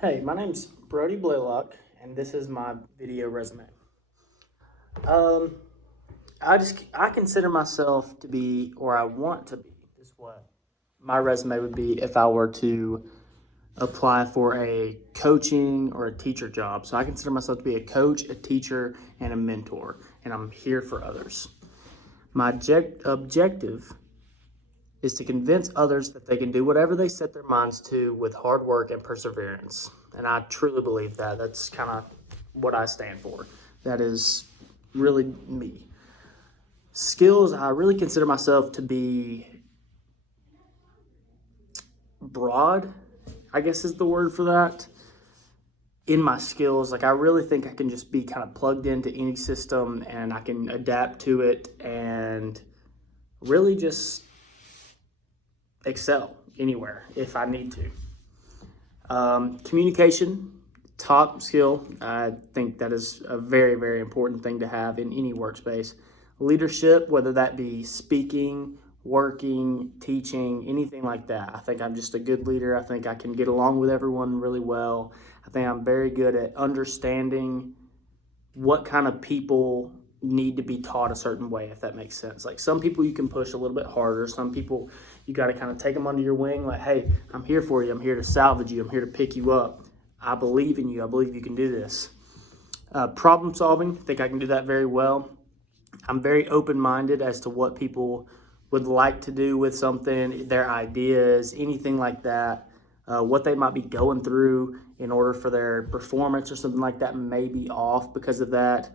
Hey, my name's Brody Blalock, and this is my video resume. Um, I consider myself to be, or I want to be. This is what my resume would be if I were to apply for a coaching or a teacher job. So I consider myself to be a coach, a teacher, and a mentor, and I'm here for others. My objective is to convince others that they can do whatever they set their minds to with hard work and perseverance. And I truly believe that. That's kind of what I stand for. That is really me. Skills, I really consider myself to be broad, I guess is the word for that. In my skills, like I really think I can just be kind of plugged into any system and I can adapt to it and really just excel anywhere if I need to. Communication, top skill. I think that is a very, very important thing to have in any workspace. Leadership, whether that be speaking, working, teaching, anything like that. I think I'm just a good leader. I think I can get along with everyone really well. I think I'm very good at understanding what kind of people need to be taught a certain way, if that makes sense. Like some people you can push a little bit harder. Some people you got to kind of take them under your wing. Like, hey, I'm here for you. I'm here to salvage you. I'm here to pick you up. I believe in you. I believe you can do this. Problem solving, I think I can do that very well. I'm very open-minded as to what people would like to do with something, their ideas, anything like that. What they might be going through in order for their performance or something like that may be off because of that.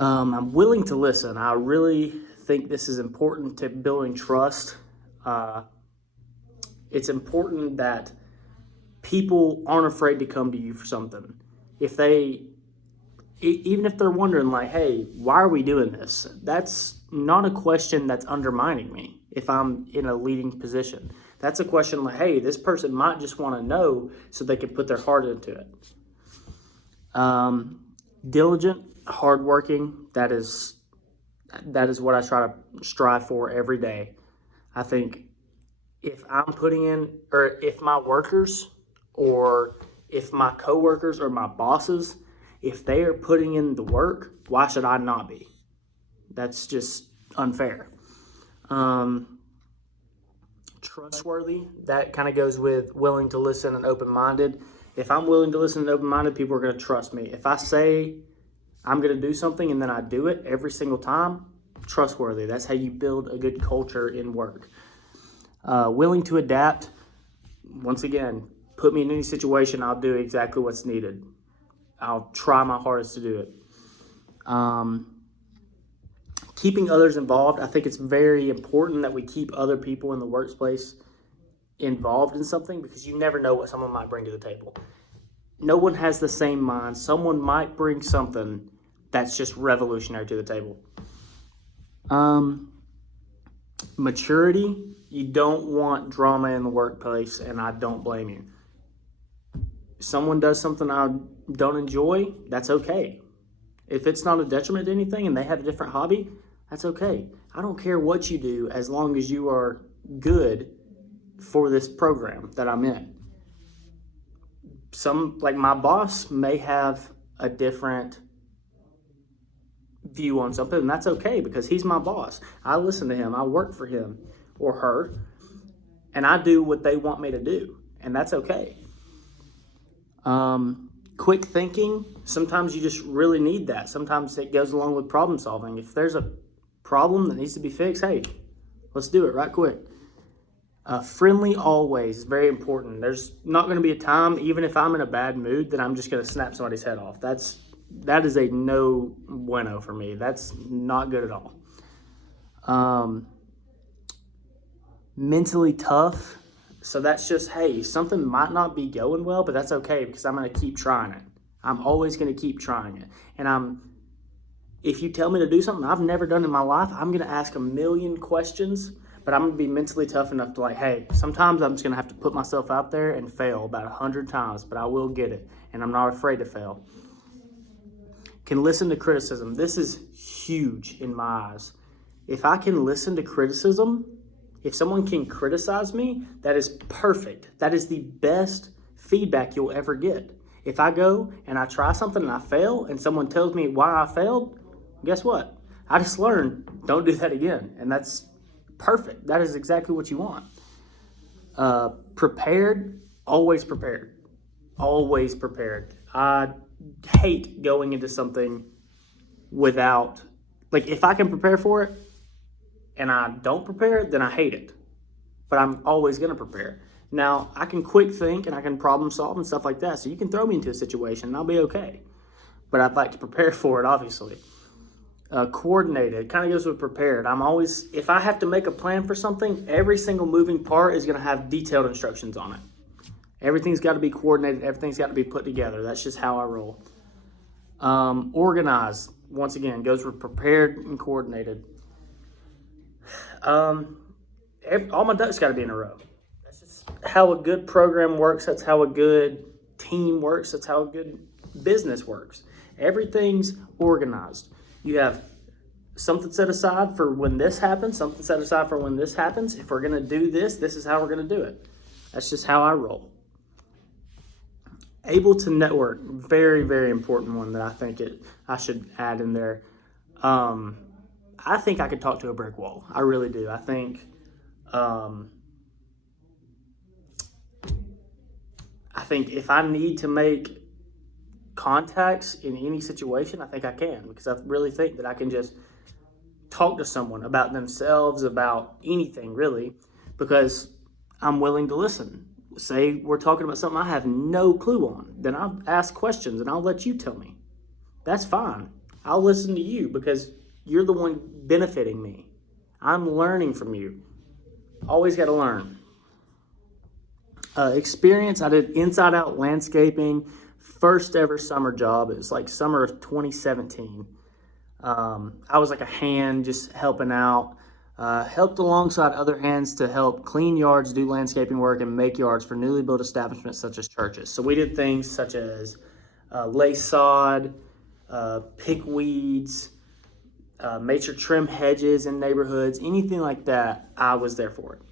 I'm willing to listen. I really think this is important to building trust. It's important that people aren't afraid to come to you for something. Even if they're wondering like, hey, why are we doing this? That's not a question that's undermining me if I'm in a leading position. That's a question like, hey, this person might just want to know so they can put their heart into it. Diligent, hardworking, that is what I try to strive for every day. I think if I'm putting in, or if my workers, or if my coworkers or my bosses, if they are putting in the work, why should I not be? That's just unfair. Trustworthy, that kind of goes with willing to listen and open-minded. If I'm willing to listen and open-minded, people are going to trust me. If I say I'm going to do something and then I do it every single time, trustworthy. That's how you build a good culture in work. Willing to adapt. Once again, put me in any situation, I'll do exactly what's needed. I'll try my hardest to do it. Keeping others involved. I think it's very important that we keep other people in the workplace involved in something because you never know what someone might bring to the table. No one has the same mind. Someone might bring something that's just revolutionary to the table. Maturity. You don't want drama in the workplace, and I don't blame you. If someone does something I don't enjoy, that's okay. If it's not a detriment to anything and they have a different hobby, that's okay. I don't care what you do as long as you are good for this program that I'm in. Like my boss may have a different view on something, and that's okay because he's my boss. I listen to him. I work for him or her, and I do what they want me to do, and that's okay. Quick thinking, sometimes you just really need that. Sometimes it goes along with problem solving. If there's a problem that needs to be fixed, hey, let's do it right quick. Friendly always, very important. There's not going to be a time, even if I'm in a bad mood, that I'm just going to snap somebody's head off. That is a no bueno for me. That's not good at all. Mentally tough. So that's just, hey, something might not be going well, but that's okay because I'm going to keep trying it. I'm always going to keep trying it. And if you tell me to do something I've never done in my life, I'm going to ask a million questions, but I'm going to be mentally tough enough to like, hey, sometimes I'm just going to have to put myself out there and fail about 100 times, but I will get it. And I'm not afraid to fail. Can listen to criticism. This is huge in my eyes. If I can listen to criticism, if someone can criticize me, that is perfect. That is the best feedback you'll ever get. If I go and I try something and I fail and someone tells me why I failed, guess what? I just learned, don't do that again. And that's perfect. That is exactly what you want. Prepared, always prepared. Always prepared. I hate going into something without, like, if I can prepare for it and I don't prepare, then I hate it. But I'm always going to prepare. Now, I can quick think and I can problem solve and stuff like that. So you can throw me into a situation and I'll be okay. But I'd like to prepare for it, obviously. Coordinated, kind of goes with prepared. If I have to make a plan for something, every single moving part is going to have detailed instructions on it. Everything's got to be coordinated. Everything's got to be put together. That's just how I roll. Organized, once again, goes with prepared and coordinated. All my ducks got to be in a row. That's just how a good program works. That's how a good team works. That's how a good business works. Everything's organized. You have something set aside for when this happens, something set aside for when this happens. If we're going to do this, this is how we're going to do it. That's just how I roll. Able to network, very, very important one that I think I should add in there. I think I could talk to a brick wall. I really do. I think if I need to make contacts in any situation, I think I can, because I really think that I can just talk to someone about themselves, about anything really, because I'm willing to listen. Say we're talking about something I have no clue on, then I'll ask questions and I'll let you tell me. That's fine. I'll listen to you because you're the one benefiting me. I'm learning from you. Always got to learn. Experience, I did inside out landscaping, first ever summer job. It was like summer of 2017. I was like a hand just helping out. Helped alongside other hands to help clean yards, do landscaping work, and make yards for newly built establishments such as churches. So we did things such as lay sod, pick weeds, made sure trim hedges in neighborhoods, anything like that. I was there for it.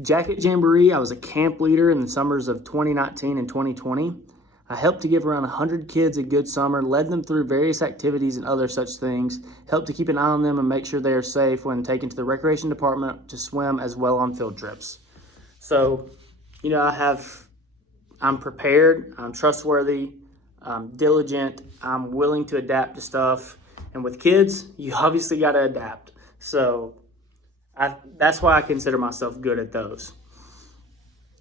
Jacket Jamboree, I was a camp leader in the summers of 2019 and 2020. I helped to give around 100 kids a good summer, led them through various activities and other such things, helped to keep an eye on them and make sure they are safe when taken to the recreation department to swim as well on field trips. So, I'm prepared, I'm trustworthy, I'm diligent, I'm willing to adapt to stuff. And with kids, you obviously got to adapt. So that's why I consider myself good at those.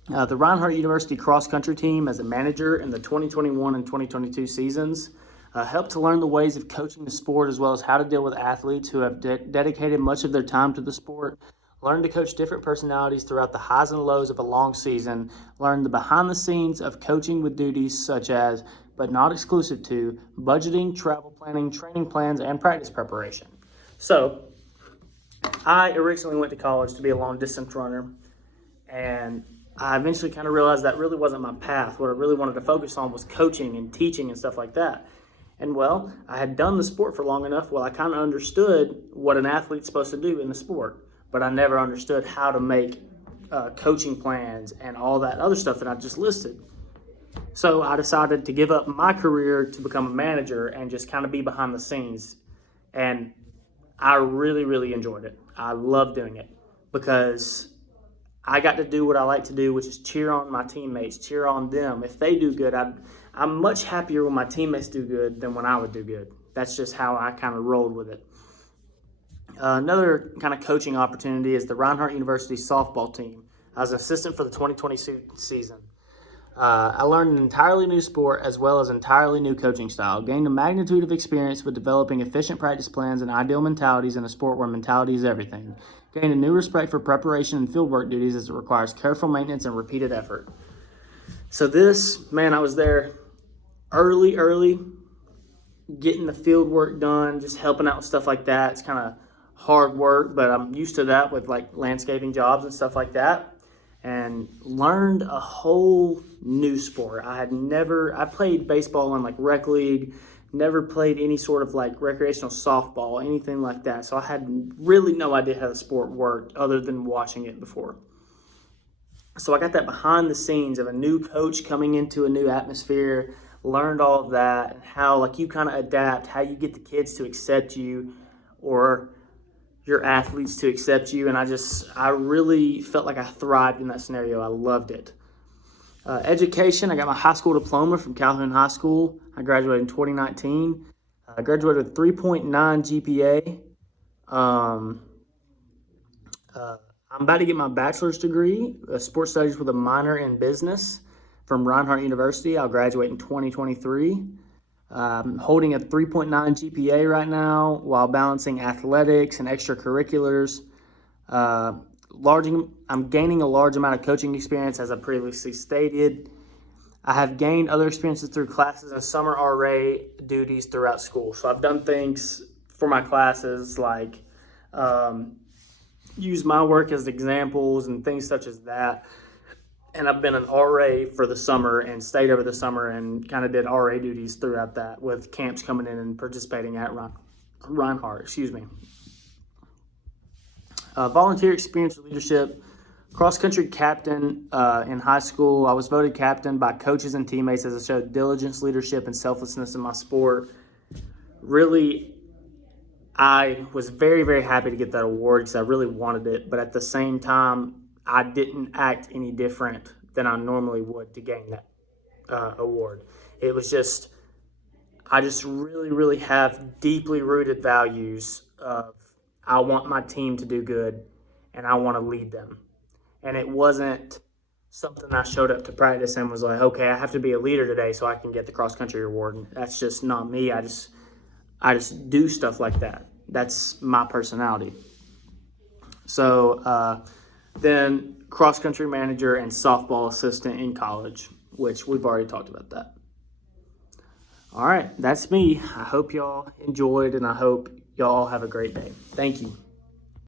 The Reinhardt University cross-country team as a manager in the 2021 and 2022 seasons helped to learn the ways of coaching the sport as well as how to deal with athletes who have dedicated much of their time to the sport, learn to coach different personalities throughout the highs and lows of a long season, learn the behind-the-scenes of coaching with duties such as, but not exclusive to, budgeting, travel planning, training plans, and practice preparation. So, I originally went to college to be a long-distance runner, and I eventually kind of realized that really wasn't my path. What I really wanted to focus on was coaching and teaching and stuff like that. And well, I had done the sport for long enough. Well, I kind of understood what an athlete's supposed to do in the sport, but I never understood how to make coaching plans and all that other stuff that I just listed. So I decided to give up my career to become a manager and just kind of be behind the scenes. And I really, really enjoyed it. I love doing it because I got to do what I like to do, which is cheer on my teammates, cheer on them. If they do good, I'm much happier when my teammates do good than when I would do good. That's just how I kind of rolled with it. Another kind of coaching opportunity is the Reinhardt University softball team. I was an assistant for the 2020 season. I learned an entirely new sport as well as entirely new coaching style, gained a magnitude of experience with developing efficient practice plans and ideal mentalities in a sport where mentality is everything, gained a new respect for preparation and fieldwork duties as it requires careful maintenance and repeated effort. So I was there early, getting the field work done, just helping out with stuff like that. It's kind of hard work, but I'm used to that with like landscaping jobs and stuff like that. And learned a whole new sport. I played baseball in like rec league, never played any sort of like recreational softball, anything like that. So I had really no idea how the sport worked other than watching it before. So I got that behind the scenes of a new coach coming into a new atmosphere, learned all of that, and how like you kind of adapt, how you get the kids to accept you or your athletes to accept you. And I really felt like I thrived in that scenario. I loved it. Education, I got my high school diploma from Calhoun High School. I graduated in 2019. I graduated with 3.9 GPA. Um, I'm about to get my bachelor's degree, sports studies with a minor in business from Reinhardt University. I'll graduate in 2023. I'm holding a 3.9 GPA right now while balancing athletics and extracurriculars. I'm gaining a large amount of coaching experience, as I previously stated. I have gained other experiences through classes and summer RA duties throughout school. So I've done things for my classes like use my work as examples and things such as that. And I've been an RA for the summer and stayed over the summer and kind of did RA duties throughout that with camps coming in and participating at Reinhardt. Volunteer experience with leadership. Cross-country captain in high school. I was voted captain by coaches and teammates as I showed diligence, leadership, and selflessness in my sport. Really, I was very, very happy to get that award because I really wanted it. But at the same time, I didn't act any different than I normally would to gain that award. It was just, I just really, really have deeply rooted values of I want my team to do good and I want to lead them. And it wasn't something I showed up to practice and was like, okay, I have to be a leader today so I can get the cross country award. And that's just not me. I just do stuff like that. That's my personality. So then cross country manager and softball assistant in college, which we've already talked about that. All right, that's me. I hope y'all enjoyed and I hope y'all have a great day. Thank you.